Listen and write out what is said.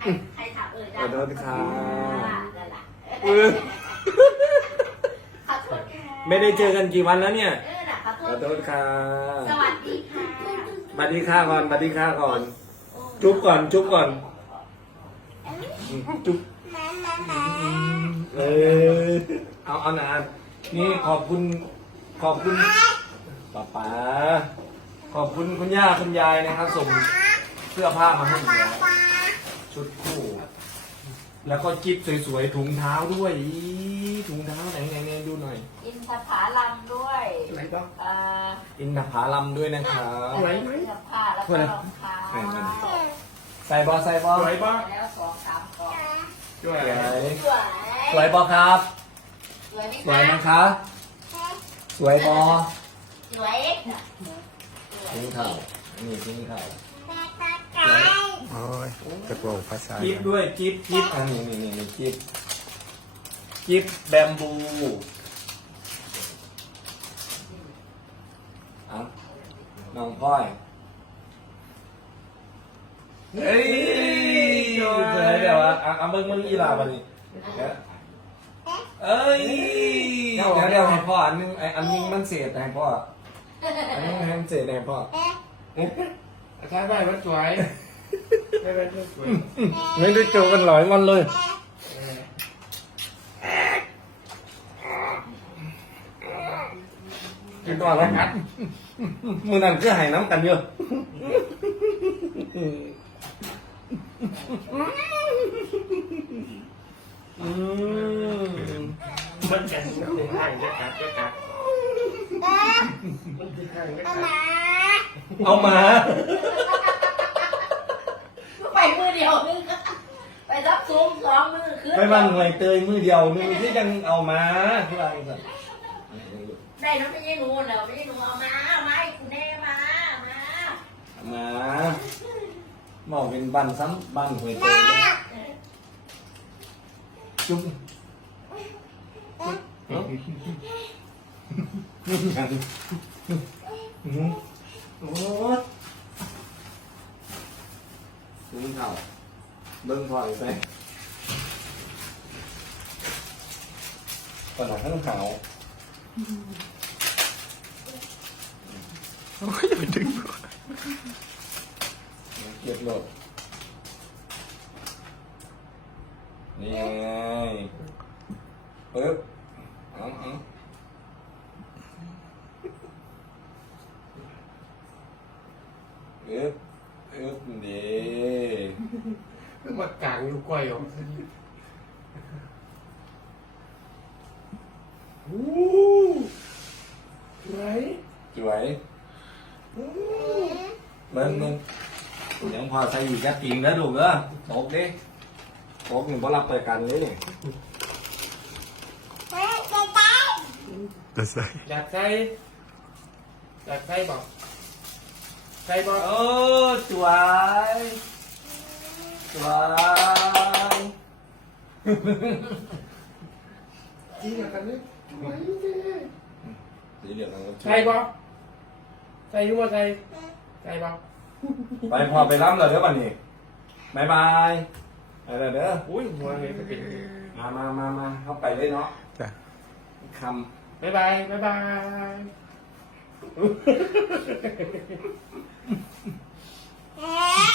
ใครใครถามเออขอโทษค่ะ นั่นแหละเออขอโทษค่ะไม่ได้เจอกันกี่วันแล้วเนี่ย เออน่ะขอโทขอษโทษค่ะ สวัสดีค่ะบัดดีค่าก่อน บัดดีค่าก่อน จุ๊บก่อน จุ๊บก่อนอืมจุ๊บเออ เอาเอาหนานี่ขอบคุณ ขอบคุณป้าป๋าขอบคุณคุณย่าคุณยายนะครับ ส่งเสื้อผ้ามาให้หนู ชุดคู่ แล้วก็จิ๊บสวยๆถุงเท้าด้วยอีถุงเท้าไหนไหนไหนดูหน่อย อินทผาลัมด้วยอะไรบ้าง เอ่ออินทผลัมด้วยนะครับอะไรไหม เสื้อผ้าแล้วก็รองเท้าใส่บอใส่บอสวยบ้างแล้วสองสามกล่องสวยสวยสวยสวยบอครับ สวยไหมสวยคะนะคะสวยบอสวยทิ้งเข่านี่ทิ้งเข่าโอ้ ยกระโปรงภาษาจิ๊บด้วยจิ๊บจิ๊บอันนี้นี่นี่นี่จิ๊บจิ๊บแบมบูอะน้องพ่อยเฮ้ยเดี๋ยวเดี๋ยวอะอะเบิ่งมึงอีหลาบันนี้เอ้ยเดี๋ยวเดี๋ยวให้พ่ออันนึงไอ้อันนึงมันเศษให้พ่ออันนึงให้มันเศษให้พ่อใช้ได้มันสวยได้ได้สวย ไม่ได้เจอกันหลายวันเลยกินก่อนแล้วครับมือนั่นคือหายน้ำกันเยอะมันกันมันเป็นห้างจะกัดจะกัดมันเป็นห้างจะกัดเอามา ไปมือเดียวนึงไปรับซุ้มสองมือขึ้นไปมันหน่วยเตยมือเดียวนึงที่ยังเอามาที่ไรสัตว์ได้น้ำไม่ใช่หนูเนอะไม่ใช่หนูเอามาเอามาให้คุณแน่มามาเอามาหมอกเป็นบันซ้ำบันหวยเตยเลยจุ๊บนี่ยังอืมโอ้ ยถึงเข่าเบิ้งถอยไปก่อนหลังข้างเขาโอ้ยอย่าไปดึงเก็บโหลดนี่ไงปึ๊บเอาเอาปึ๊บปึ๊บดี มากางอยู่กล้วยออกโอ้สวยสวยเบิ้งมึงยังพอใส่อีกจะกินแล้วดูเด้อตกดิตกหนึ่งพอรับไปกันเลยนี่จะใส่อยากใส่อยากใส่บอกใส่บอกโอ้สวย สวยจีนกันเลยสวยเด้สีเหลืองเราก็ใส่บอกใส่รู้ว่าใส่ใส่บอกไปพอไปรับเลยเด้อบันนี้บายบายไปเลยเด้ออุ้ยหัวเงี้ยจะเป็นมามามามาเข้าไปเลยเนาะจ้ะคบ๊ายบายบ๊ายบายำ